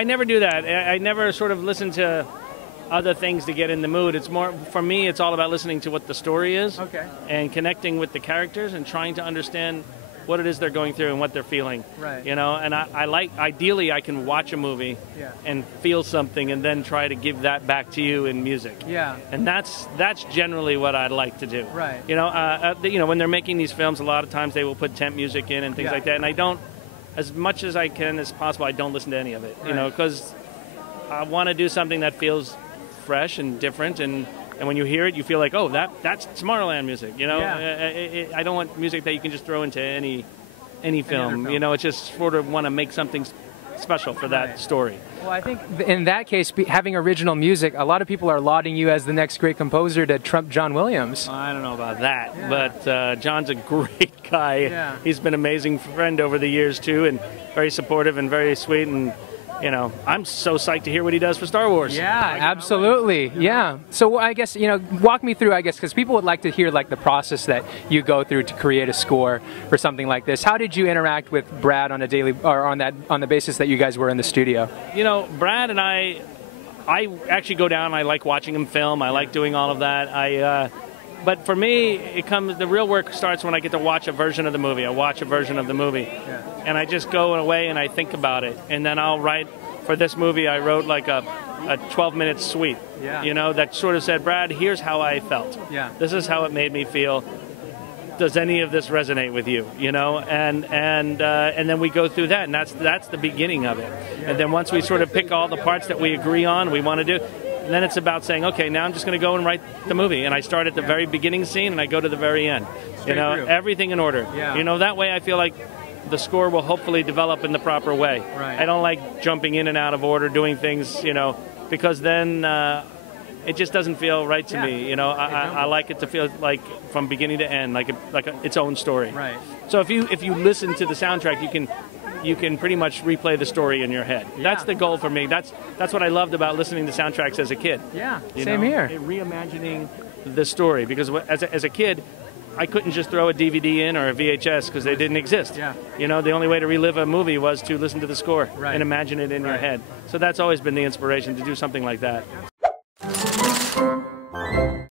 I never do that. I never sort of listen to other things to get in the mood. It's more, for me, it's all about listening to what the story is. Okay. And connecting with the characters and trying to understand what it is they're going through and what they're feeling. Right. You know, and I like, ideally, I can watch a movie and feel something and then try to give that back to you in music. Yeah. And that's generally what I'd like to do. Right. You know, when they're making these films, a lot of times they will put temp music in and things like that. And I don't, as much as I can as possible, I don't listen to any of it. You know, because I want to do something that feels fresh and different, and when you hear it, you feel like, oh, that's Tomorrowland music. You know, I don't want music that you can just throw into any film. You know, it's just sort of want to make something special for that story. Well, I think in that case, having original music, a lot of people are lauding you as the next great composer to trump John Williams. I don't know about that, but John's a great guy. Yeah. He's been an amazing friend over the years too, and very supportive and very sweet. And you know, I'm so psyched to hear what he does for Star Wars. Yeah, absolutely. Yeah. So I guess, you know, walk me through, I guess, because people would like to hear like the process that you go through to create a score for something like this. How did you interact with Brad on a daily, or on the basis that you guys were in the studio? You know, Brad and I actually go down. I like watching him film. I like doing all of that. But for me, the real work starts when I get to watch a version of the movie. I watch a version of the movie, and I just go away and I think about it, and then I'll write. For this movie, I wrote like a 12-minute suite. You know, that sort of said, Brad, here's how I felt. This is how it made me feel. Does any of this resonate with you? You know, and then we go through that, and that's the beginning of it. And then once we sort of pick all the parts that we agree on, we want to do. And then it's about saying, okay, now I'm just going to go and write the movie. And I start at the very beginning scene and I go to the very end. You know, everything in order. You know, that way I feel like the score will hopefully develop in the proper way. I don't like jumping in and out of order, doing things, you know, because then it just doesn't feel right to me. You know, I like it to feel like from beginning to end, like its own story. So if you listen to the soundtrack, you can pretty much replay the story in your head. That's the goal for me. That's what I loved about listening to soundtracks as a kid. Same here. Reimagining the story, because as a kid, I couldn't just throw a DVD in or a VHS because they didn't exist. You know, the only way to relive a movie was to listen to the score and imagine it in your head. So that's always been the inspiration to do something like that.